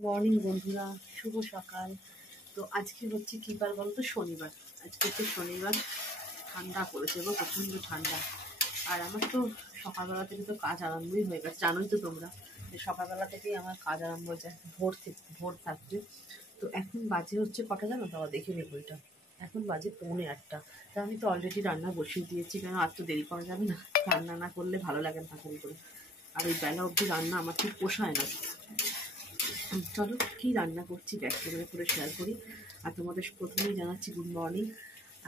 Morning বন্ধুরা, শুভ সকাল। তো আজকে হচ্ছে কী বার বলতো? শনিবার। আজকে হচ্ছে শনিবার। ঠান্ডা পড়েছে গো, প্রচণ্ড ঠান্ডা। আর আমার তো সকালবেলা থেকে তো কাজ আরম্ভই হয়ে গেছে, জানোই তো তোমরা যে সকালবেলা থেকেই আমার কাজ আরম্ভ হয়ে যায়, ভোর থাকছে। তো এখন বাজে হচ্ছে কটা জানো? বাবা দেখে নে বইটা। এখন বাজে 7:45। তা আমি তো অলরেডি রান্না বসিয়ে দিয়েছি, কেন আর তো দেরি করা যাবে না। রান্না না করলে ভালো লাগে না তাড়াতাড়ি করে। আর এই বেলা অবধি রান্না আমার ঠিক পোষায় না। চলো কী রান্না করছি ব্যাক ক্যামেরা করে শেয়ার করি। আর তোমাদের প্রথমেই জানাচ্ছি গুড মর্নিং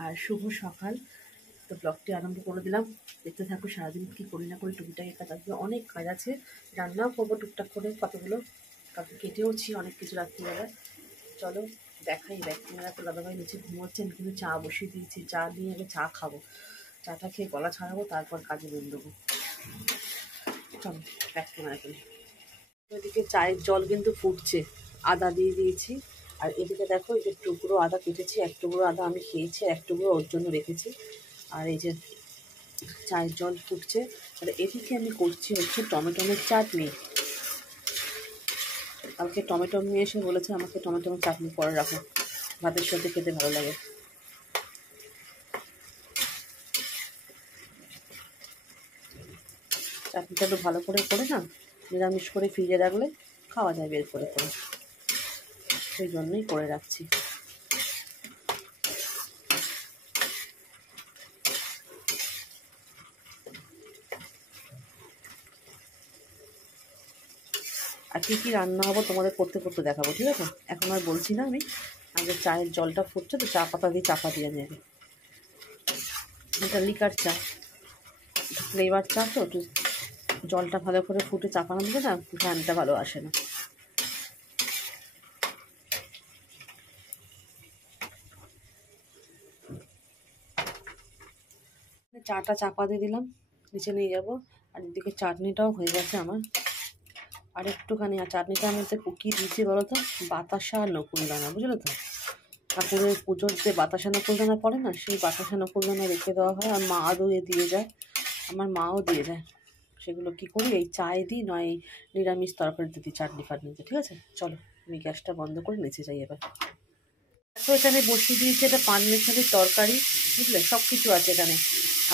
আর শুভ সকাল। তো ব্লগটি আরম্ভ করে দিলাম, দেখতে থাকো সারাদিন কী করি না করি। টুকিটাকি কাজ আসবে, অনেক কাজ আছে, রান্নাও করবো টুকটাক করে কতগুলো, কাউকে কেটেওছি অনেক কিছু রাত্রিবেলা। চলো দেখাই ব্যাক ক্যামেরা। তো দাদাভাই নিচে ঘুমোচ্ছেন, কিন্তু চা বসিয়ে দিয়েছি, চা নিয়ে আগে চা খাবো, চাটা খেয়ে গলা ছাড়াবো, তারপর কাজে বের দেবো। চলো ব্যাক ক্যামেরা করি। এদিকে চায়ের জল কিন্তু ফুটছে, আদা দিয়ে দিয়েছি। আর এদিকে দেখো, এই যে টুকরো আদা কেটেছি, এক টুকরো আদা আমি খেয়েছি, এক টুকরো ওর জন্য রেখেছি। আর এই যে চায়ের জল ফুটছে। আর এদিকে আমি করছি হচ্ছে টমেটোমের চাটনি। কালকে টমেটো নিয়ে এসে বলেছে আমাকে টমেটোমের চাটনি করে রাখো, ভাতের সাথে খেতে ভালো লাগে। চাটনিটা একটু ভালো করে না নিরামিষ করে ফ্রিজে রাখলে খাওয়া যায় বের করে করে, সেই জন্যই করে রাখছি। আর কী কী রান্না হবো তোমাদের করতে করতে দেখাবো, ঠিক আছে? এখন আর বলছি না আমি, আগে চায়ের জলটা ফুটছে তো চা পাতা দিয়ে চাপা দিয়ে নেবে। এটা লিকার চা, ফ্লেভার চা, তো একটু জলটা ভালো করে ফুটে চাপানো দিলে না ঘ্রাণটা ভালো আসে না। চাটা চাপা দিয়ে দিলাম, নিচে নিয়ে যাব। আর এদিকে চাটনিটাও হয়ে গেছে আমার। আর একটুখানি, আর চাটনিটার মধ্যে কী দিয়েছি বলো তো? বাতাসা আর নকুলদানা, বুঝলো তো? ঠাকুরের পুজোর যে বাতাসা নকুলদানা পড়ে না, সেই বাতাসা নকুলদানা রেখে দেওয়া হয়। আর মা দইয়ে দিয়ে যায়, আমার মাও দিয়ে যায়। সেগুলো কী করি, এই চায়ে দিই, নয় এই নিরামিষ তরকারিতে দিই, চাটনি ফাটনিতে। ঠিক আছে, চলো আমি গ্যাসটা বন্ধ করে নিচে যাই এবার। তো এখানে বসিয়ে দিয়েছি, এটা পান মেশালির তরকারি, বুঝলে? সব কিছু আছে এখানে।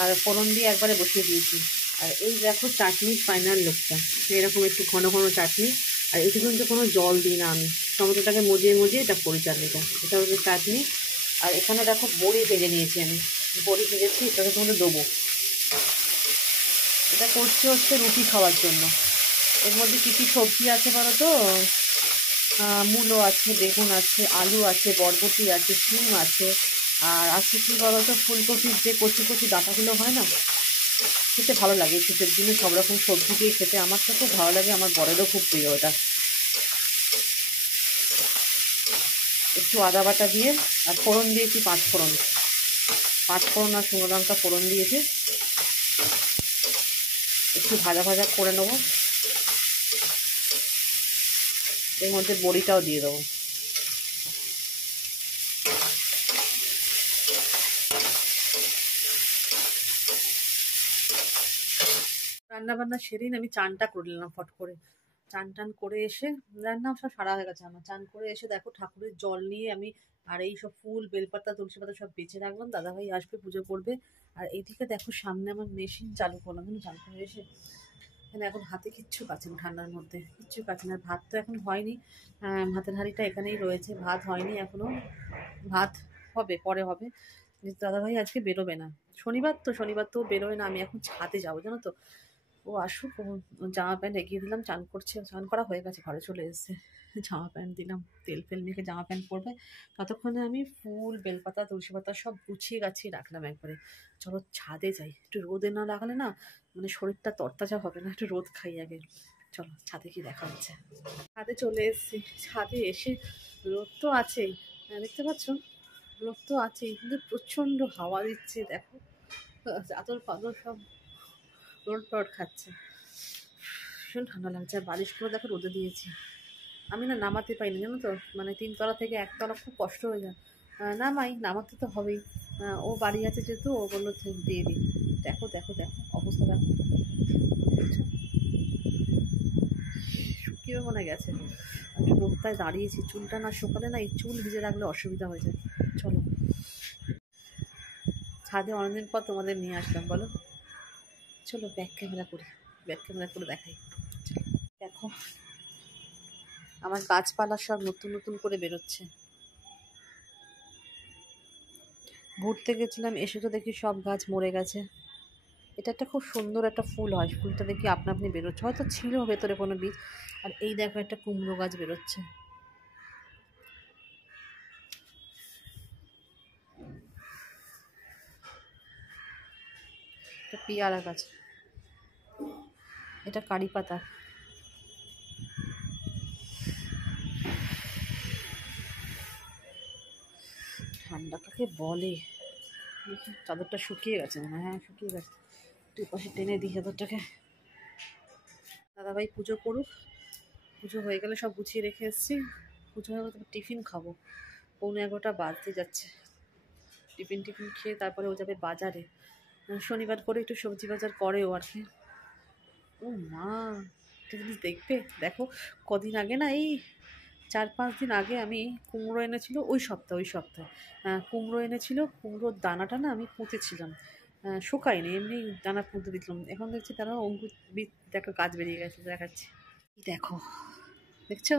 আর ফোড়ন দিয়ে একবারে বসিয়ে দিয়েছি। আর এই দেখো চাটনির ফাইনাল লুকটা, এরকম একটু ঘন ঘন চাটনি। আর এটি কিন্তু কোনো জল দিই না আমি, টমেটোটাকে মজিয়ে মজিয়ে এটা করি চাটনিটা। এটা হচ্ছে চাটনি। আর এখানে দেখো বড়ি ভেজে নিয়েছি আমি, বড়ি ভেজেছি, এটাকে তোমাদের দেবো। এটা করছি হচ্ছে রুটি খাওয়ার জন্য। এর মধ্যে কী কী সবজি আছে বলো তো? মূলো আছে, বেগুন আছে, আলু আছে, বরবটি আছে, শিম আছে। আর আছে কী বলো তো? ফুলকপির যে কচি কচি ডাঁটাগুলো হয় না, খেতে ভালো লাগে শীতের দিনে সব রকম সবজি দিয়ে খেতে। আমার তো খুব ভালো লাগে, আমার বরেরও খুব প্রিয় ওটা। একটু আদা বাটা দিয়ে, আর ফোড়ন দিয়েছি পাঁচ ফোড়ন আর শুকনো লঙ্কা ফোড়ন দিয়েছি। একটু ভাজা ভাজা করে নেবো, এর মধ্যে বড়িটাও দিয়ে দেবো। রান্নাবান্না সেরেই আমি চানটা করে নিলাম ফট করে। চান টান করে এসে, রান্না সব সারা হয়ে গেছে আমার, চান করে এসে দেখো ঠাকুরের জল নিয়ে আমি আর এই সব ফুল বেলপাতা তুলসী পাতা সব বেঁচে রাখলাম, দাদাভাই আসবে পুজো করবে। আর এইদিকে দেখো সামনে আমার মেশিন চালু করলাম, কিন্তু চান করে এসে এখানে এখন হাতে কিচ্ছু কাছে না, ঠান্ডার মধ্যে কিচ্ছু কাছে না। ভাত তো এখন হয়নি, ভাতের হাঁড়িটা এখানেই রয়েছে, ভাত হয়নি এখনও, ভাত হবে পরে হবে। দাদাভাই আজকে বেরোবে না, শনিবার তো বেরোবে না। আমি এখন ছাদে যাবো, জানো তো? ও আসুক, ও জামা প্যান্ট এগিয়ে দিলাম, চান করছে, চান করা হয়ে গেছে, ঘরে চলে এসেছে। জামা প্যান্ট দিলাম, তেল ফেল মেখে জামা প্যান্ট পরবে। ততক্ষণে আমি ফুল বেলপাতা তুলসী পাতা সব গুছিয়ে গাছিয়ে রাখলাম একবারে। চলো ছাদে যাই, একটু রোদে না লাগালে না মানে শরীরটা তরতাজা হবে না, একটু রোদ খাই আগে। চলো ছাদে কি দেখা হচ্ছে। ছাদে চলে এসেছি, ছাদে এসে রোদ তো আছেই, দেখতে পাচ্ছ? রোদ তো আছেই, কিন্তু প্রচণ্ড হাওয়া দিচ্ছে দেখো, চাদর ফাদর সব রোদ টড খাচ্ছে, ভীষণ ঠান্ডা লাগছে। আর বালিশগুলো দেখো রোদে দিয়েছি, আমি না নামাতে পাইনি, জানো তো? মানে 3 তলা থেকে 1 তলা খুব কষ্ট হয়ে যায়। নামাতে তো হবেই। ও বাড়ি আছে যেহেতু, ও বললো দিয়ে দিই। দেখো অবস্থা দেখো, কীভাবে মনে গেছে। একটু রোদটায় দাঁড়িয়েছি, চুলটা না শুকালে না এই চুল ভিজে রাখলে অসুবিধা হয়ে যায়। চলো ছাদে অনেকদিন পর তোমাদের নিয়ে আসলাম, বলো। চলো ব্যাক ক্যামেরা করে দেখাই। দেখো আমার গাছপালা সব নতুন নতুন করে বেরোচ্ছে। ঘুরতে গেছিলাম, এসে তো দেখি সব গাছ মরে গেছে। এটা একটা খুব সুন্দর একটা ফুল হয়, ফুলটা দেখি আপনা আপনি বেরোচ্ছে, হয়তো ছিল ভেতরে কোনো বীজ। আর এই দেখো একটা কুমড়ো গাছ বেরোচ্ছে। এটা পেয়ারা গাছ, এটা কারি পাতা। ঠান্ডা কাকে বলে, চাদরটা শুকিয়ে গেছে মনে হয়। হ্যাঁ শুকিয়ে গেছে, তুই পাশে টেনে দিই চাদরটাকে। দাদাভাই পুজো করুক, পুজো হয়ে গেলে সব গুছিয়ে রেখে এসেছি। পুজো হয়ে গেলে টিফিন খাবো, 11:15 বাজতে যাচ্ছে। টিফিন খেয়ে তারপরে ও যাবে বাজারে। শনিবার করে একটু সবজি বাজার করেও আর কি। ও মা, একটা জিনিস দেখবে, দেখো কদিন আগে না, এই 4-5 দিন আগে আমি কুমড়ো এনেছিল, ওই সপ্তাহে কুমড়ো এনেছিল। কুমড়োর দানাটা না আমি পুঁতেছিলাম, শুকায়নি, এমনি দানা পুঁতে দিলাম। এখন দেখছি তারা অঙ্কুর দেখো গাছ বেরিয়ে গেছে, দেখাচ্ছি। দেখো, দেখছো,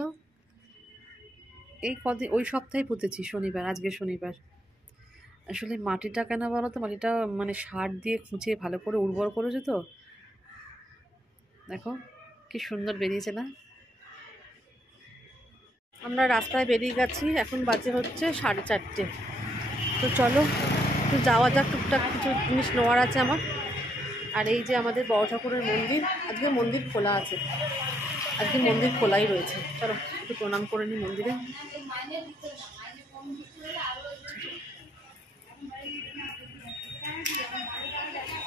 এই কদিন ওই সপ্তাহে পুঁতেছি, শনিবার, আজকে শনিবার। আসলে মাটিটা কেন বলো তো, মাটিটা মানে সার দিয়ে খুঁচিয়ে ভালো করে উর্বর করেছে তো। দেখো কি সুন্দর বেরিয়েছে না। আমরা রাস্তায় বেরিয়ে গেছি, এখন বাজে হচ্ছে 4:30। তো চলো একটু যাওয়া যাক, টুকটাক কিছু জিনিস নেওয়ার আছে আমার। আর এই যে আমাদের বড় ঠাকুরের মন্দির, আজকে মন্দির খোলা আছে, আজকে মন্দির খোলাই রয়েছে। চলো একটু প্রণাম করে নিই মন্দিরে।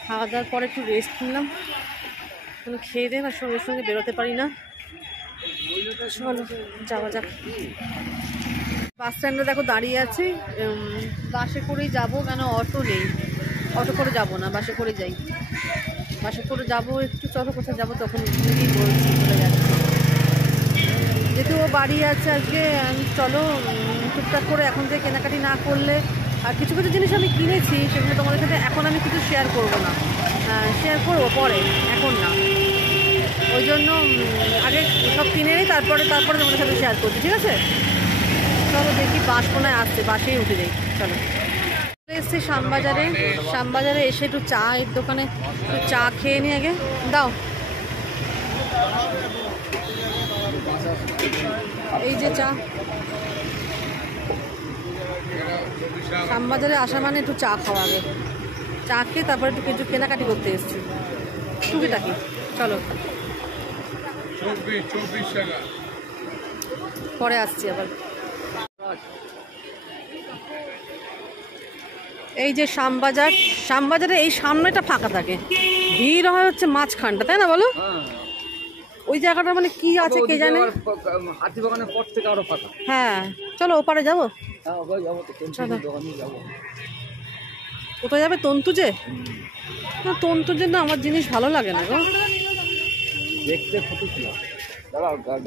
খাওয়া দাওয়ার পরে একটু রেস্ট নিলাম, খেয়ে দিয়ে না সঙ্গে সঙ্গে বেরোতে পারি না। চলো যাওয়া যাক। বাস স্ট্যান্ডে দেখো দাঁড়িয়ে আছি, বাসে করেই যাবো, কেন অটো নেই। অটো করে যাবো না, বাসে করে যাই, বাসে করে যাবো একটু। চলো কোথায় যাবো তখন নিজেই বলছি, চলে যাচ্ছি। যেহেতু ও বাড়ি আছে আজকে, চলো টুকটাক করে এখন থেকে কেনাকাটি না করলে। আর কিছু কিছু জিনিস আমি কিনেছি, সেগুলো তোমাদের সাথে এখন আমি কিছু শেয়ার করবো না, শেয়ার করবো পরে, এখন না। ওই জন্য আগে সব কিনে নিই, তারপরে তোমাদের সাথে শেয়ার করছি, ঠিক আছে? চলো দেখি, বাস কোনায় আসছে, বাসেই উঠে যাই। চলো এসছি শ্যামবাজারে এসে একটু চায়ের দোকানে একটু চা খেয়ে নিই আগে। দাও, এই যে চা। শ্যামবাজারে আসা মানে একটু চা খাওয়া, আগে চা খেয়ে তারপরে একটু কিছু কেনাকাটি করতে এসেছি টুকিটাকি। চলো পরে আসছি আবার। এই যে শ্যামবাজারে এই সামনেটা ফাঁকা থাকে, ভিড় হয় হচ্ছে মাঝখানটা, তাই না বলো? ওই জায়গাটা মানে কি আছে কে জানে। হ্যাঁ চলো ওপারে যাবো। কোথায় যাবে? তন্তুজে? না তন্তুজে না, আমার জিনিস ভালো লাগে না গো,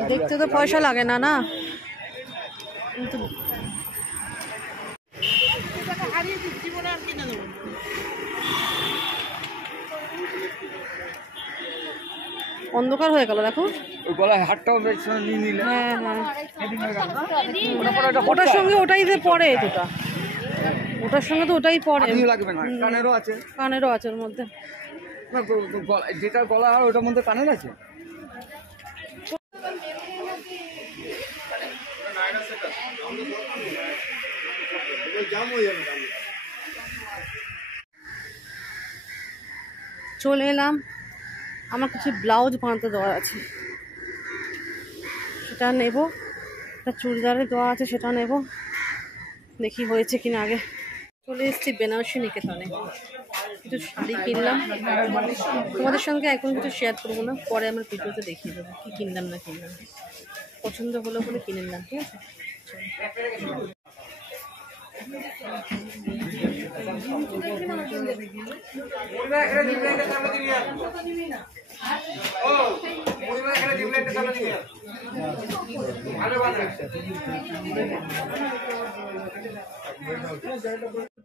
দেখতে তো পয়সা লাগে না না। অন্ধকার হয়ে গেল দেখো, হ্যাঁ হ্যাঁ, ওটার সঙ্গে ওটাই যে পড়ে, ওটার সঙ্গে তো ওটাই পড়ে, কানেরও আছে ওর মধ্যে। যেটা গলা হয় ওটার মধ্যে কানের আছে। চলে এলাম, আমার কিছু ব্লাউজ বানাতে দেওয়া আছে, সেটা নেব। একটা চুড়িদারে দেওয়া আছে, সেটা নেব, দেখি হয়েছে কিনা আগে। চলে এসেছি বেনারসি নিকেতনে, কিছু শাড়ি কিনলাম। তোমাদের সঙ্গে এখন কিছু শেয়ার করবো না, পরে আমার ভিডিওতে দেখিয়ে দেবো কি কিনলাম না কিনলাম। পছন্দ হলো বলে কিনে নিলাম, ঠিক আছে।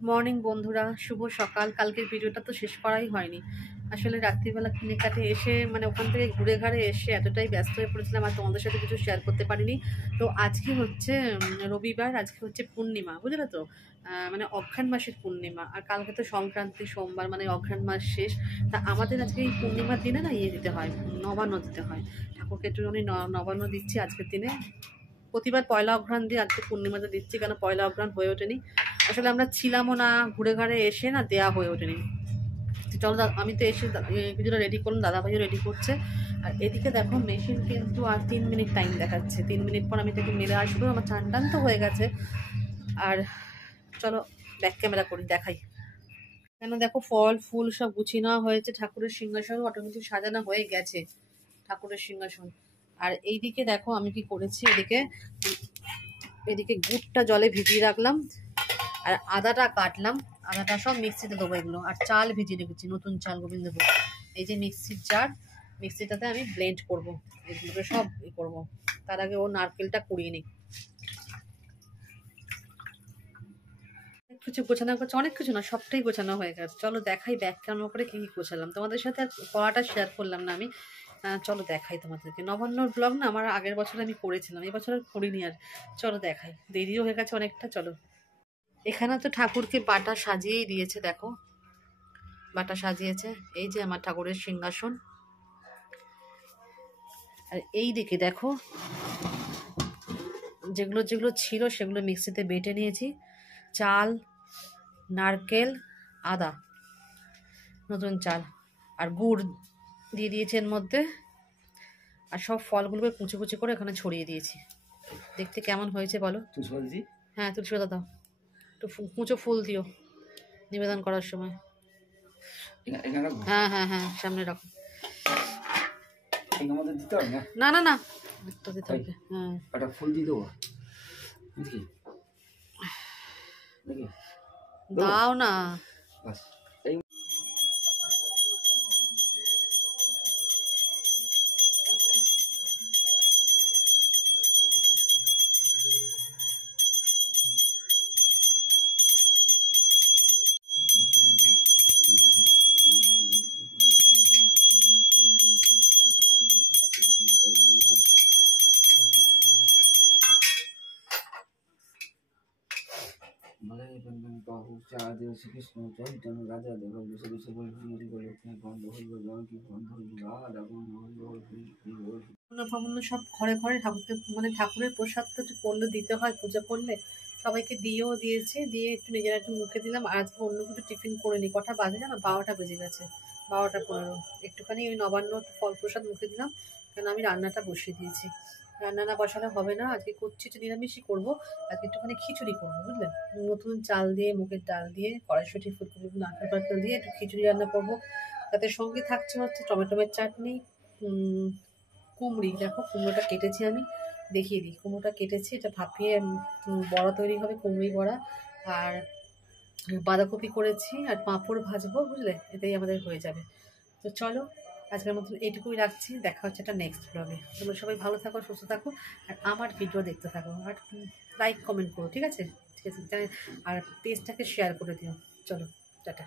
মর্নিং বন্ধুরা, শুভ সকাল। কালকের ভিডিওটা তো শেষ করাই হয়নি। আসলে রাত্রিবেলা কিনে কাটে এসে মানে ওখান থেকে ঘুরে ঘাড়ে এসে এতটাই ব্যস্ত হয়ে পড়েছিলাম আর তোমাদের সাথে কিছু শেয়ার করতে পারিনি। তো আজকে হচ্ছে রবিবার, আজকে হচ্ছে পূর্ণিমা, বুঝলে তো? মানে অঘ্রাণ মাসের পূর্ণিমা, আর কালকে তো সংক্রান্তি, সোমবার, মানে অঘ্রাণ মাস শেষ। তা আমাদের আজকে এই পূর্ণিমার দিনে না দিতে হয়, নবান্ন দিতে হয় ঠাকুরকে। একটু আমি নবান্ন দিচ্ছি আজকের দিনে। প্রতিবার পয়লা অঘ্রাণ দিয়ে আজকে পূর্ণিমাতে দিচ্ছি, কেন পয়লা অঘ্রাণ হয়ে ওঠেনি। আসলে আমরা ছিলামও না, ঘুরে ঘাড়ে এসে না দেয়া হয়ে ওঠেনি। চলো আমি তো এসে কিছুটা রেডি করলাম, দাদাভাইও রেডি করছে। আর এদিকে দেখো মেশিন কিন্তু আর 3 মিনিট টাইম দেখাচ্ছে। 3 মিনিট পর আমি তাকে মেরে আসবো। আমার চান টান তো হয়ে গেছে। আর চলো ব্যাক ক্যামেরা করি, দেখাই। কেন দেখো ফল ফুল সব গুছিয়ে নেওয়া হয়েছে, ঠাকুরের সিংহাসন অটোমেটিক সাজানো হয়ে গেছে, ঠাকুরের সিংহাসন। আর এইদিকে দেখো আমি কি করেছি, এদিকে গুড়টা জলে ভিজিয়ে রাখলাম, আর আদাটা কাটলাম, আদাটা সব মিক্সিতে দেবো এগুলো। আর চাল ভিজিয়ে রেখেছি, নতুন চাল, গোবিন্দভোগ। এই যে মিক্সির জার, মিক্সিটাতে আমি ব্লেন্ড করব, এগুলোকে সব করবো। তার আগে ও নারকেলটা কুড়িয়ে নিই। কিছু গোছানো করছে, অনেক কিছু না, সবটাই গোছানো হয়ে গেছে। চলো দেখাই ব্যাগ কেন করে কী কী গোছালাম। তোমাদের সাথে আর করাটা শেয়ার করলাম না আমি। চলো দেখাই তোমাদেরকে। নবান্নর ব্লগ না আমার আগের বছর আমি করেছিলাম, এই বছর আর করিনি। আর চলো দেখাই, দেরিও হয়ে গেছে অনেকটা। চলো, এখানে তো ঠাকুরকে বাটা সাজিয়েই দিয়েছে, দেখো বাটা সাজিয়েছে। এই যে আমার ঠাকুরের সিংহাসন। আর এই দিকে দেখো যেগুলো যেগুলো ছিল সেগুলো মিক্সিতে বেটে নিয়েছি। চাল, নারকেল, আদা, নতুন চাল আর গুড় দিয়ে দিয়েছি এর মধ্যে। আর সব ফলগুলোকে কুচি কুচি করে এখানে ছড়িয়ে দিয়েছি। দেখতে কেমন হয়েছে বলো? হ্যাঁ, তুলসী পাতা দাও, একটু কুচো ফুল দিও নিবেদন করার সময়। হ্যাঁ হ্যাঁ হ্যাঁ, সামনে রাখো। না না না, একটা দিতে হবে। হ্যাঁ, একটা ফুল দিয়ে দেবো, দাও না। সব ঘরে ঘরে ঠাকুরকে, মানে ঠাকুরের প্রসাদ তো করলে দিতে হয়, পূজা করলে সবাইকে দিয়েও দিয়েছি, দিয়ে একটু নিজেরা একটু মুখে দিলাম। আর আজকে অন্য কিছু টিফিন করে নি। কটা বাজে জানো? 12টা বেজে গেছে, 12টা 15। একটুখানি ওই নবান্ন ফল প্রসাদ মুখে দিলাম, কেন আমি রান্নাটা বসিয়ে দিয়েছি। রান্না না বসালে হবে না, আজকে করছি তো নিরামিষই করবো। আজকে একটুখানি খিচুড়ি করবো, বুঝলে? নতুন চাল দিয়ে, মুগের ডাল দিয়ে, কড়াইশুঁটি, ফুলকপি, নারকেল পাতাল দিয়ে একটু খিচুড়ি রান্না করবো। তাতে সঙ্গে থাকছে হচ্ছে টমেটোমের চাটনি, কুমড়ি। দেখো কুমড়োটা কেটেছি, আমি দেখিয়ে দিই। কুমড়োটা কেটেছি, এটা ভাপিয়ে বড়া তৈরি হবে, কুমড়ি বড়া। আর বাঁধাকপি করেছি, আর পাঁপড় ভাজবো, বুঝলে? এটাই আমাদের হয়ে যাবে। তো চলো আজকের মতন এইটুকুই রাখছি। দেখা হচ্ছে একটা নেক্সট ব্লগে। তোমরা সবাই ভালো থাকো, সুস্থ থাকো, আর আমার ভিডিও দেখতে থাকো, আর লাইক কমেন্ট করো, ঠিক আছে? ঠিক আছে, আর পেজটাকে শেয়ার করে দিও। চলো, টাটা।